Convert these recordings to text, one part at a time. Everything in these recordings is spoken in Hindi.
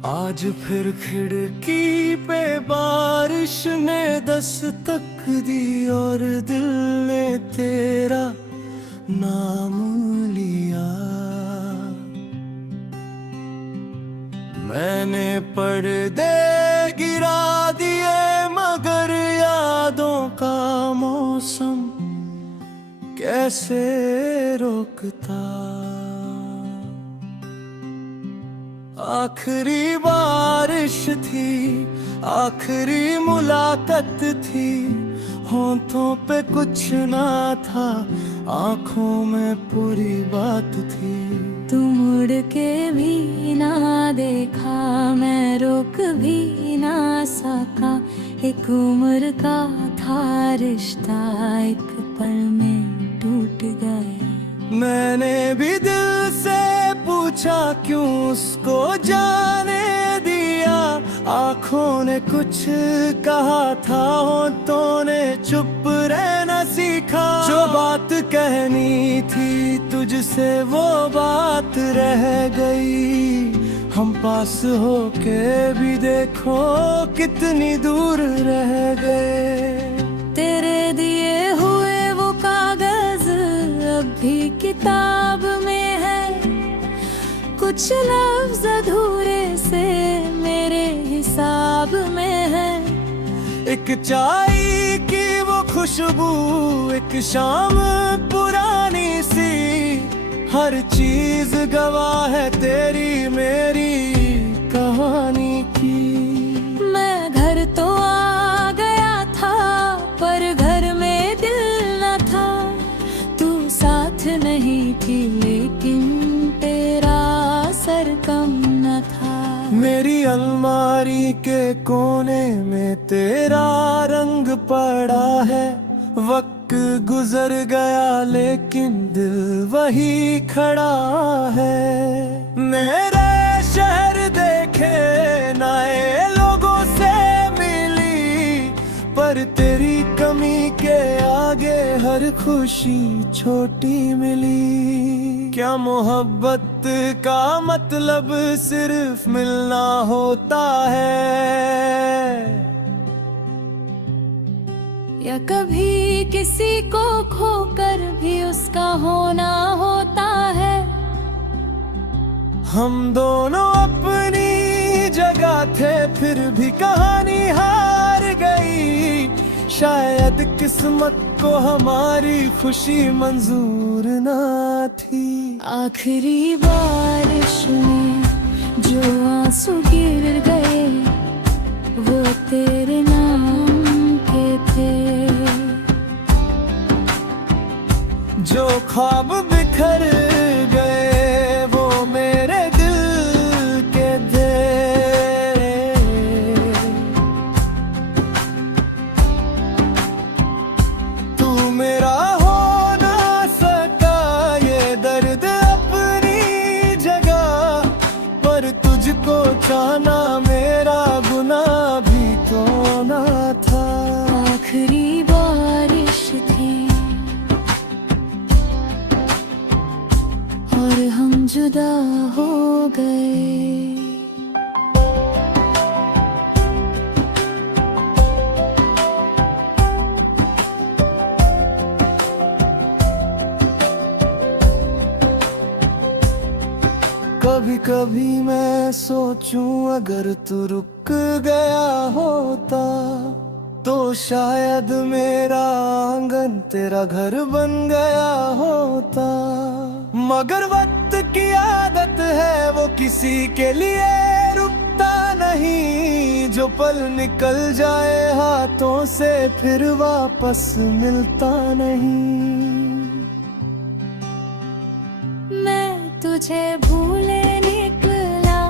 आज फिर खिड़की पे बारिश ने दस्तक दी और दिल ने तेरा नाम लिया। मैंने पर्दे गिरा दिए मगर यादों का मौसम कैसे रोकता। आखिरी बारिश थी, आखिरी मुलाकात थी, होंठों पे कुछ ना था, आंखों में पूरी बात थी। तू मुड़ के भी ना देखा, मैं रोक भी ना सका। एक उम्र का था रिश्ता, एक पल में टूट गया। मैंने भी दिल से पूछा क्यों उसको जाने दिया। आंखों ने कुछ कहा था, होठों ने चुप रहना सीखा। जो बात कहनी थी तुझसे वो बात रह गई। हम पास होके भी देखो कितनी दूर रह गए। तेरे दिए हुए वो कागज अब भी किताब में है। कुछ लफ्ज अधूरे से मेरे हिसाब में है। एक चाय की वो खुशबू, एक शाम पुरानी सी, हर चीज गवाह है तेरी मेरी कहानी की। मैं घर तो आ गया था पर घर में दिल न था। तू साथ नहीं थी लेकिन तेरा असर कम न था। मेरी अलमारी के कोने में तेरा रंग पड़ा है। वक्त गुजर गया लेकिन दिल वही खड़ा है। मेरे शहर देखे नए लोगों से मिली, पर तेरी कमी के आगे हर खुशी छोटी मिली। क्या मोहब्बत का मतलब सिर्फ मिलना होता है, या कभी किसी को खोकर भी उसका होना होता है। हम दोनों अपनी जगह थे फिर भी कहानी हार गई। शायद किस्मत को हमारी खुशी मंजूर ना थी। आखिरी बारिश में जो आंसू गिर गए वो तेरे नाम के थे। जो ख्वाब बिखर गए वो मेरे दिल के थे। तू मेरा हो ना सका, ये दर्द अपनी जगह, पर तुझको चाहना मेरा गुनाह भी तो ना था। आखिरी बारिश थी और हम जुदा हो गए। कभी कभी मैं सोचूं अगर तू रुक गया होता तो शायद मेरा आंगन तेरा घर बन गया होता। मगर वक्त की आदत है वो किसी के लिए रुकता नहीं। जो पल निकल जाए हाथों से फिर वापस मिलता नहीं। मैं तुझे भूले निकला,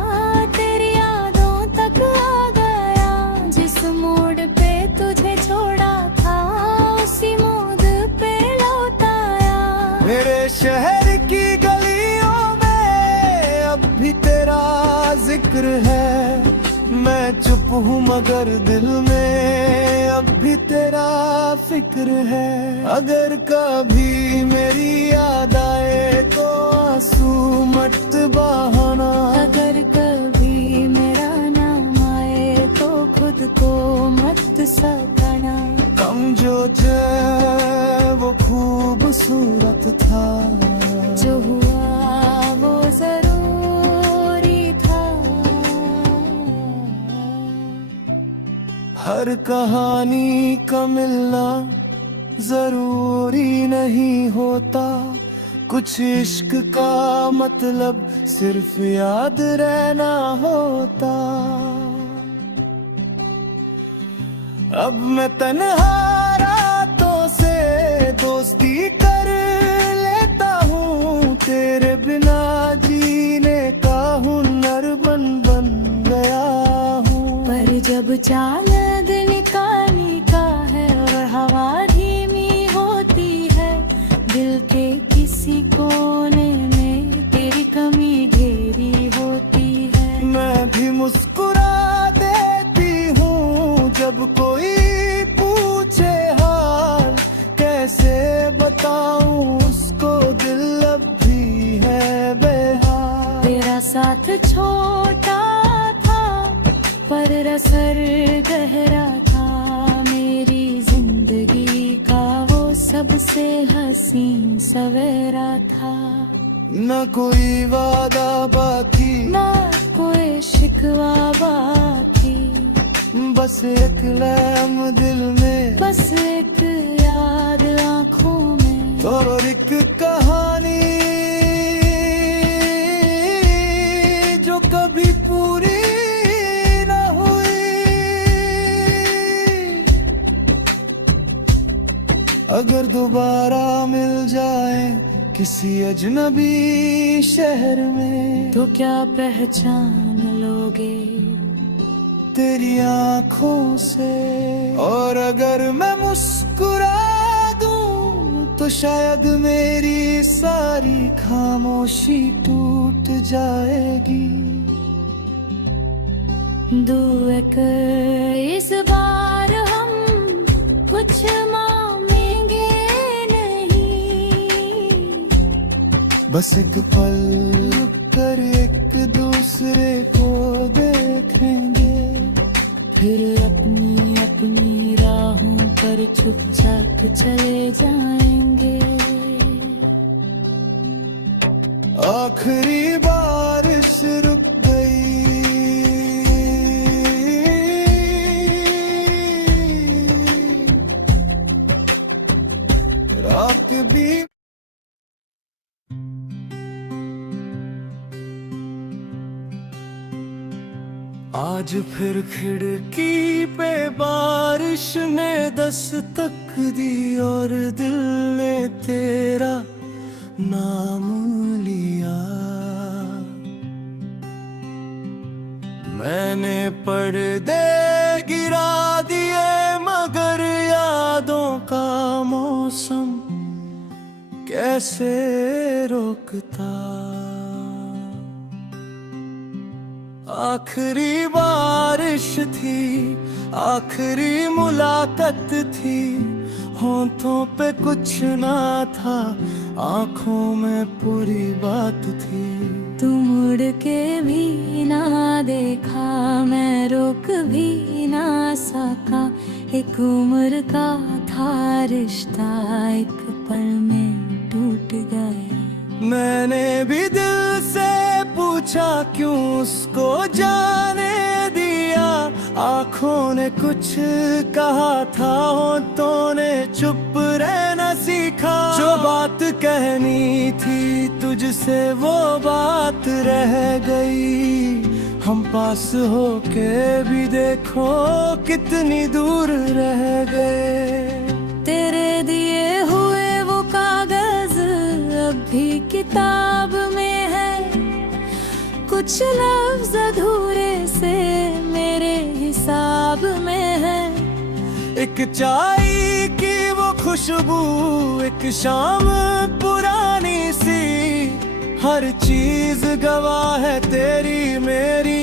तेरी यादों तक आ गया। जिस मोड़ पे तुझे छोड़ा था उसी मोड़ पे लौट आया। मेरे शहर की गलियों में अब भी तेरा जिक्र है। मैं चुप हूँ मगर दिल में अब भी तेरा फिक्र है। अगर कभी मेरी याद आए तो आंसू मत बहाना। अगर कभी मेरा खूबसूरत था। जो हुआ वो जरूरी था। हर कहानी का मिलना जरूरी नहीं होता, कुछ इश्क का मतलब सिर्फ याद रहना होता। अब मैं तन्हा रातों से दोस्ती कर लेता हूँ, तेरे बिना जीने का हुनर बन गया हूँ। पर जब चांद निकाली का है और हवा धीमी होती है, दिल के किसी कोने में तेरी कमी घेरी होती है। मैं भी मुस्कुरा देती हूँ जब कोई पूछे हाल, कैसे बताऊँ उसको दिल अब भी है बेहाल। तेरा साथ छोटा था पर असर गहरा था, मेरी जिंदगी का वो सबसे हसीन सवेरा था। न कोई वादा बाकी, ना कोई शिकवा बाकी, बस एक लम्ह दिल में, बस एक याद आँखों में, और एक कहानी जो कभी पूरी न हुई। अगर दोबारा मिल जाए किसी अजनबी शहर में, तो क्या पहचान लोगे तेरी आँखों से। और अगर मैं मुस्कुरा दूं तो शायद मेरी सारी खामोशी टूट जाएगी। दुआ कर इस बार हम कुछ मांगेंगे नहीं, बस एक पल रुक कर एक दूसरे को देखेंगे, फिर अपनी अपनी राहों पर चुपचाप चले जाएंगे। आखिरी बारिश रुक गई, रात भी आज फिर खिड़की पे बारिश ने दस्तक दी और दिल ने तेरा नाम लिया। मैंने पर्दे गिरा दिए मगर यादों का मौसम कैसे रोकता। आखिरी बारिश थी, आखिरी मुलाकात थी, होंठों पे कुछ ना था, आंखों में पूरी बात थी। तू मुड़ के भी ना देखा, मैं रोक भी ना सका, एक उम्र का था रिश्ता एक पल में टूट गया। मैंने भी दिल से पूछा क्यों उसको जाने दिया, आंखों ने कुछ कहा था, होठों ने चुप रहना सीखा। जो बात कहनी थी तुझसे वो बात रह गई, हम पास होके भी देखो कितनी दूर रह गए। तेरे दिए हुए वो कागज अब भी किताब में है, कुछ लफ्ज अधूरे से मेरे हिसाब में है। एक चाय की वो खुशबू, एक शाम पुरानी सी, हर चीज गवाह है तेरी मेरी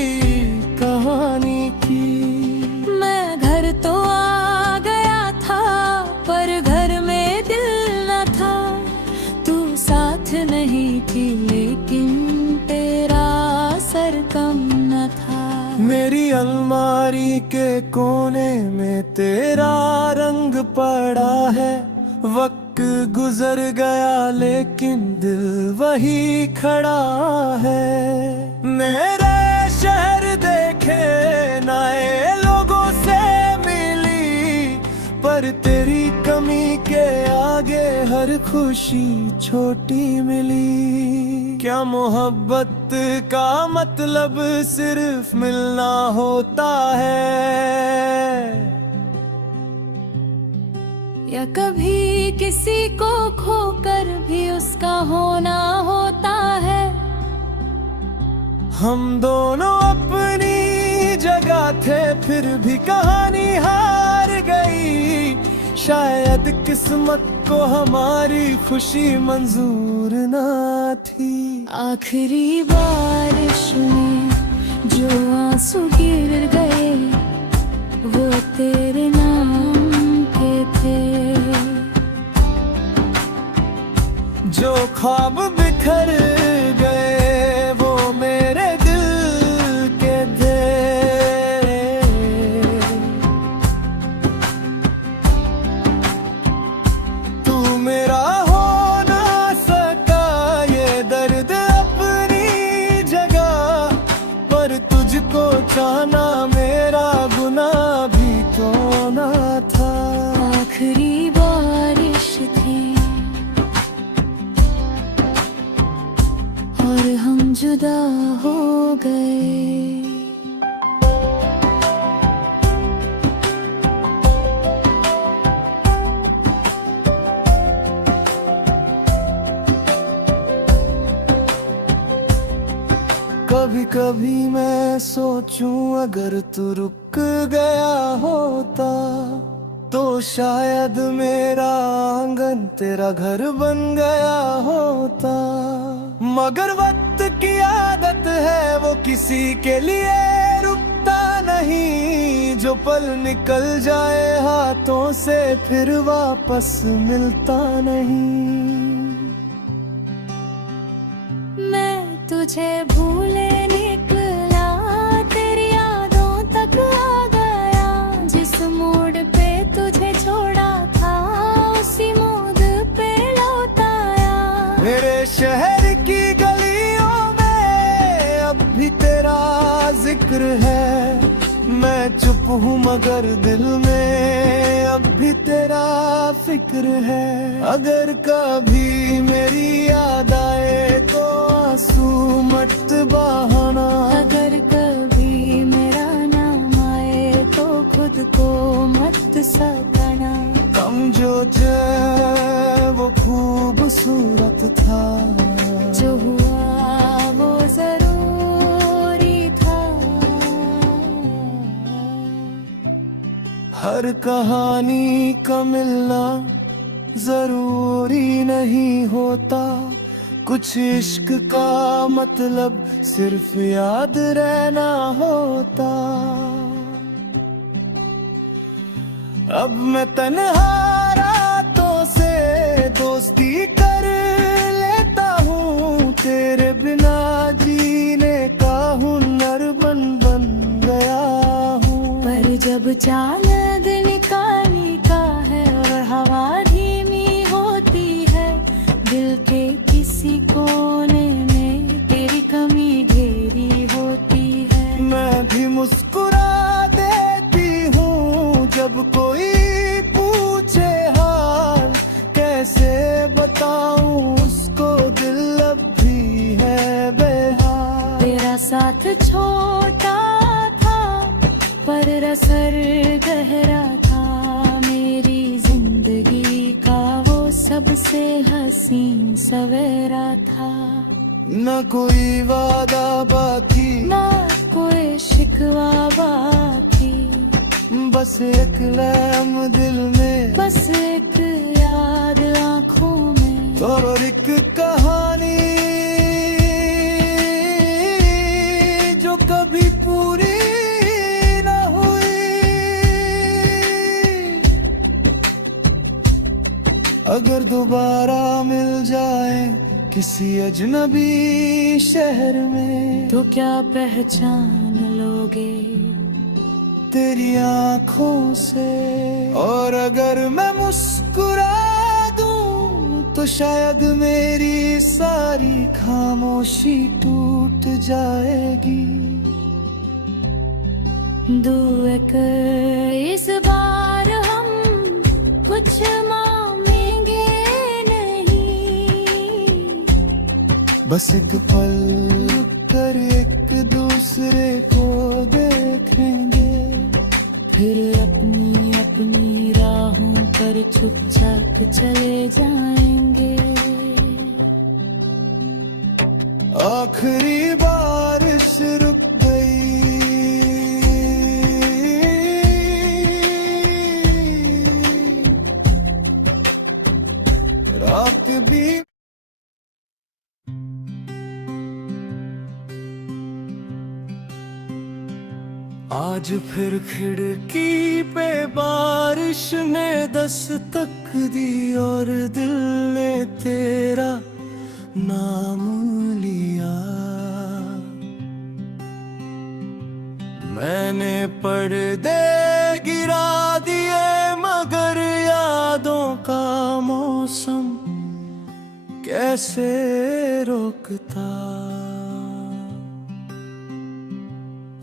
कहानी की। मैं घर तो आ गया था पर घर में दिल न था, तू साथ नहीं थी लेकिन तेरा असर कम न था। मेरी अलमारी के कोने में तेरा रंग पड़ा है, वक्त गुजर गया लेकिन दिल वही खड़ा है। मेरे शहर देखे नए लोगों से मिली, पर तेरी कमी के आगे हर खुशी छोटी मिली। क्या मोहब्बत का मतलब सिर्फ मिलना होता है, या कभी किसी को खोकर भी उसका होना होता है। हम दोनों अपनी जगह थे फिर भी कहानी हार गई। शायद किस्मत को हमारी खुशी मंजूर ना थी। आखिरी बारिश में जो आंसू गिर गए वो तेरे नाम के थे। जो ख्वाब बिखर गए वो मेरे दिल के थे। तू मेरा हो ना सका ये दर्द अपनी जगह, पर तुझको चाहना मेरा गुनाह भी तो ना था। आखिरी बारिश थी और हम जुदा हो गए। कभी कभी मैं सोचूं अगर तू रुक गया होता, तो शायद मेरा आंगन तेरा घर बन गया होता। मगर वक्त की आदत है वो किसी के लिए रुकता नहीं। जो पल निकल जाए हाथों से फिर वापस मिलता नहीं। मैं तुझे भूले निकला, तेरी यादों तक आ गया। जिस मोड़ पे तुझे छोड़ा था उसी मोड़ पे लौट आया। मेरे शहर की गलियों में अब भी तेरा जिक्र है। मैं चुप हूँ मगर दिल में अब भी तेरा फिक्र है। अगर कभी मेरी याद आए तो आंसू मत बहाना। अगर कभी मेरा नाम आए तो खुद को मत सताना। कम जो थे वो खूबसूरत था, जो हुआ वो जरूरी था। हर कहानी का मिलना जरूरी नहीं होता। कुछ इश्क का मतलब सिर्फ याद रहना होता। अब मैं तन्हा रातों से दोस्ती कर लेता हूँ। तेरे बिना जीने का हुनर बन गया हूँ। पर जब चांद निकाली का है और हवा धीमी होती है, दिल के किसी कोने में तेरी कमी घेरी होती है। मैं भी मुस्कुरा देती हूँ जब कोई पूछे हाल। कैसे बताऊँ उसको दिल अब भी है बेहाल। तेरा साथ छोटा था पर असर गहरा था। मेरी जिंदगी का वो सबसे हसीन सवेरा था। न कोई वादा बाकी, ना कोई शिकवा बाकी, बस एक लम्ह दिल में, बस एक याद आँखों में। और एक कहानी जो कभी पूरी न हुई। अगर दोबारा मिल जाए किसी अजनबी शहर में, तो क्या पहचान लोगे तेरी आँखों से। और अगर मैं मुस्कुरा दूं तो शायद मेरी सारी खामोशी टूट जाएगी। दुआ कर इस बार हम कुछ मांगेंगे नहीं, बस एक पल कर एक दूसरे को देखेंगे, फिर अपनी अपनी राहों पर चुपचाप चले जाएंगे। आखिरी बारिश रुक गई, रात भी आज फिर खिड़की पे बारिश ने दस्तक दी और दिल ने तेरा नाम लिया। मैंने पर्दे गिरा दिए मगर यादों का मौसम कैसे रोकता।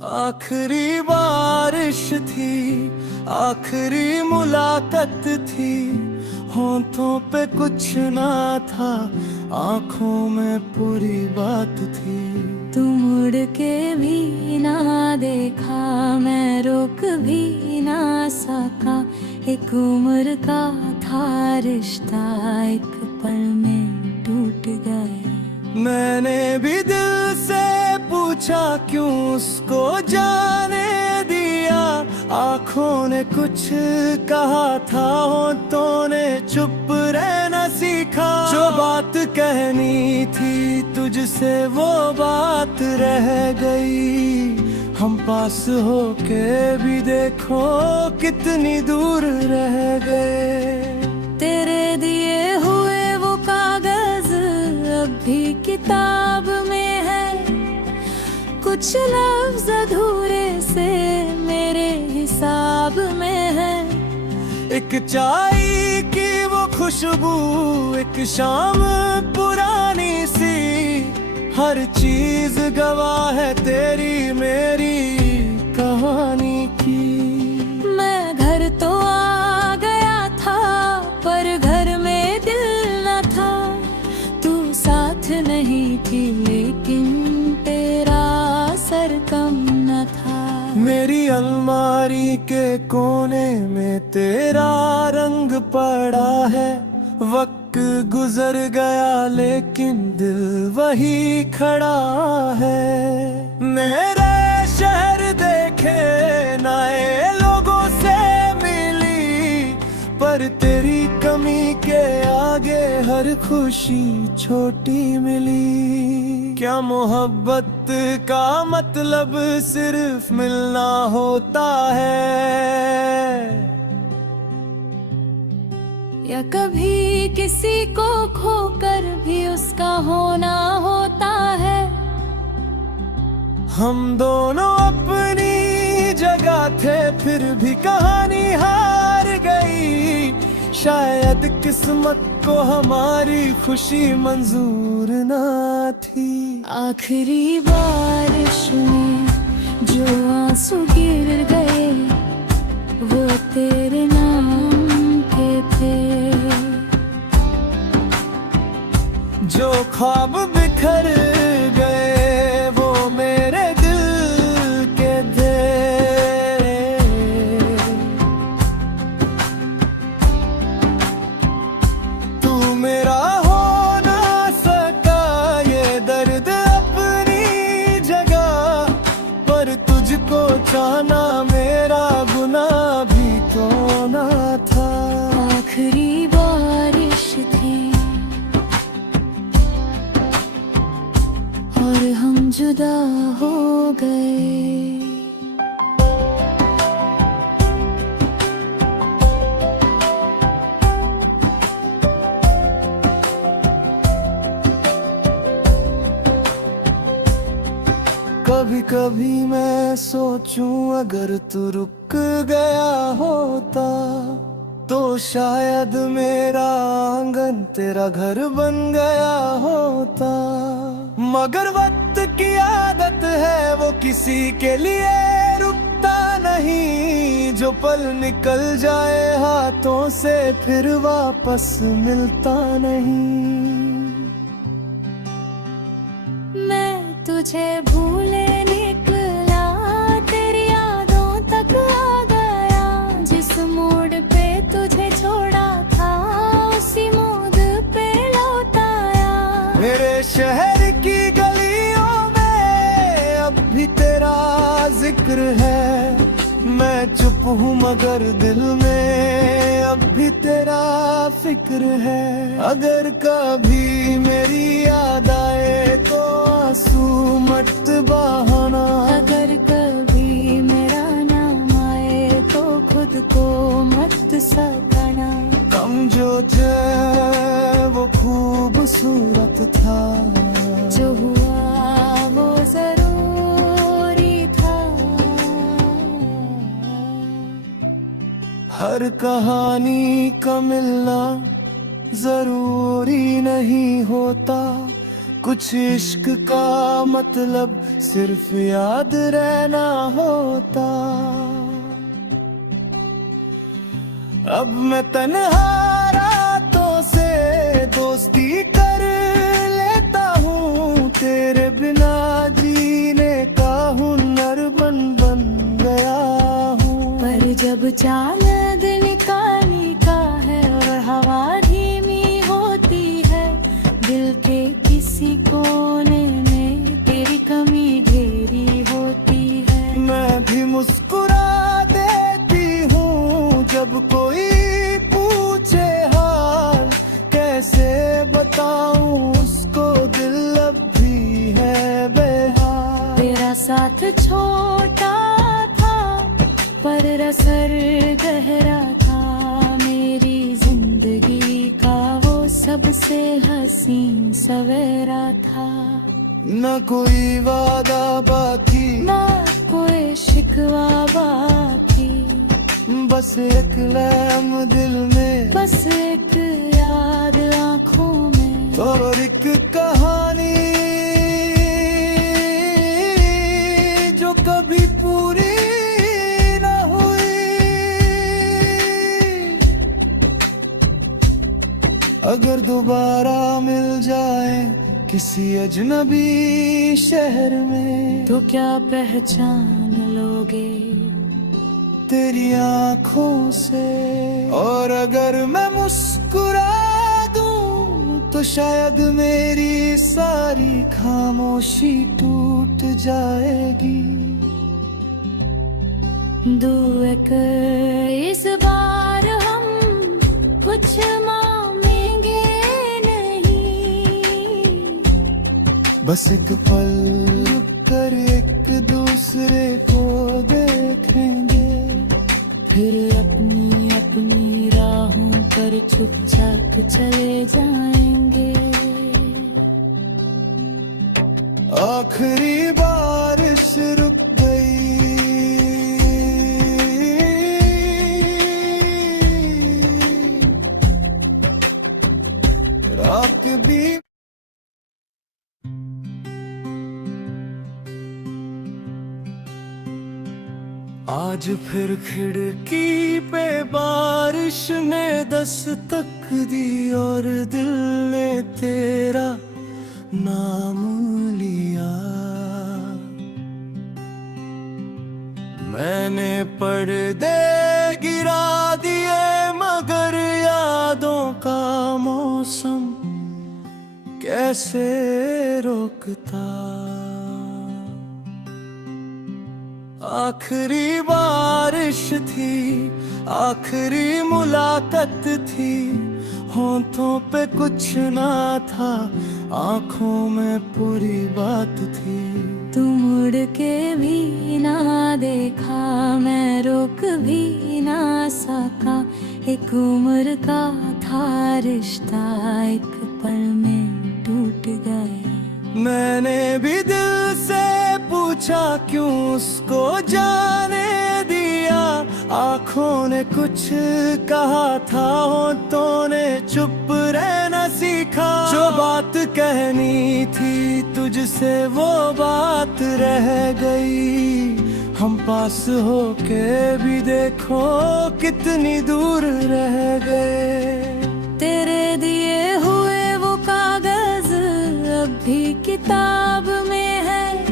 आखिरी बारिश थी, आखिरी मुलाकात थी, होंठों पे कुछ ना था, आंखों में पूरी बात थी। तू मुड़ के भी ना देखा, मैं रोक भी ना सका, एक उम्र का था रिश्ता, एक पल में टूट गया। मैंने भी दिल से पूछा क्यों उसको जाने दिया, आंखों ने कुछ कहा था, होंठों ने चुप रहना सीखा। जो बात कहनी थी तुझसे वो बात रह गई, हम पास होके भी देखो कितनी दूर रह गए। तेरे दिए हुए वो कागज अब भी किताब में है, कुछ लफ्ज अधूरे से मेरे हिसाब में है। एक चाय की वो खुशबू, एक शाम पुरानी सी, हर चीज गवाह है तेरी मेरी कहानी की। मैं घर तो आ गया था पर घर में दिल न था, तू साथ नहीं थी लेकिन तेरा असर कम न था। मेरी अलमारी के कोने में तेरा रंग पड़ा है, वक्त गुजर गया लेकिन दिल वही खड़ा है। मेरे शहर देखे नए लोगों से मिली, पर तेरी कमी के आगे हर खुशी छोटी मिली। क्या मोहब्बत का मतलब सिर्फ मिलना होता है, या कभी किसी को खोकर भी उसका होना होता है। हम दोनों अपनी जगह थे फिर भी कहानी हार गई, शायद किस्मत को हमारी खुशी मंजूर ना थी। आखिरी बारिश में जो आंसू गिर गए वो तेरे नाम के थे, जो ख्वाब बिखर गए वो मेरे दिल के थे। तू मेरा हो ना सका ये दर्द अपनी जगह, पर तुझको चाहना मेरा गुनाह भी तो ना था। आखिरी बारिश थी और हम जुदा हो गए। कभी कभी मैं सोचूं अगर तू रुक गया होता तो शायद मेरा आंगन तेरा घर बन गया होता। मगर वक्त की आदत है वो किसी के लिए रुकता नहीं, जो पल निकल जाए हाथों से फिर वापस मिलता नहीं। मैं तुझे भूले निकला, तेरी यादों तक आ गया। जिस मोड़ पे तुझे छोड़ा था उसी मोड़ पे लौट आया। मेरे शहर की गलियों में अब भी तेरा जिक्र है। मैं चुप हूँ मगर दिल में अब भी तेरा फिक्र है। अगर कभी मेरी याद आए तो आंसू मत बहाना। अगर कभी मेरा नाम आए तो खुद को मत सताना। कम जो थे वो खूबसूरत था, जो हुआ वो जरूरी था। हर कहानी का मिलना जरूरी नहीं होता। कुछ इश्क का मतलब सिर्फ याद रहना होता। अब मैं तन्हा रातों से दोस्ती कर लेता हूँ। तेरे बिना जीने का हुनर बन गया हूँ। पर जब चांद निकाली का है और हवा धीमी होती है, दिल के किसी कोने में तेरी कमी ढेरी होती है। मैं भी मुस्कुरा देती हूँ जब कोई पूछे हाल। कैसे बताऊँ उसको दिल अब भी है बेहाल। तेरा साथ छोटा था पर असर गहरा था। मेरी जिंदगी का वो सबसे हसीन सवेरा था। न कोई वादा बाकी, ना कोई शिकवा बाकी, बस एक लम्ह दिल में, बस एक याद आँखों में। और एक कहानी जो कभी पूरी न हुई। अगर दोबारा मिल जाए किसी अजनबी शहर में, तो क्या पहचान लोगे तेरी आँखों से। और अगर मैं मुस्कुरा दूं तो शायद मेरी सारी खामोशी टूट जाएगी। दुआ कर इस बार हम कुछ मांगेंगे नहीं। बस एक पल रुक कर एक दूसरे को देखेंगे, फिर अपनी अपनी राहों पर चुपचाप चले जाएंगे। आखिरी बारिश रुक गई, रात भी आज फिर खिड़की पे बारिश ने दस्तक दी और दिल ने तेरा नाम लिया। मैंने पर्दे गिरा दिए मगर यादों का मौसम कैसे रोकता। आखिरी बारिश थी, आखिरी मुलाकात थी। होंठों पे कुछ ना था, आंखों में पूरी बात थी। तू मुड़ के भी ना देखा, मैं रोक भी ना सका। एक उम्र का था रिश्ता, एक पल में टूट गया। मैंने भी दिल से पूछा क्यों उसको जाने दिया। आंखों ने कुछ कहा था होठों ने चुप रहना सीखा। जो बात कहनी थी तुझसे वो बात रह गई। हम पास होके भी देखो कितनी दूर रह गए। तेरे दिए हुए वो कागज अब भी किताब में है।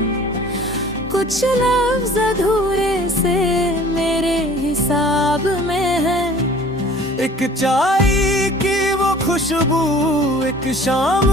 कुछ लफ्ज अधूरे से मेरे हिसाब में है। एक चाय की वो खुशबू, एक शाम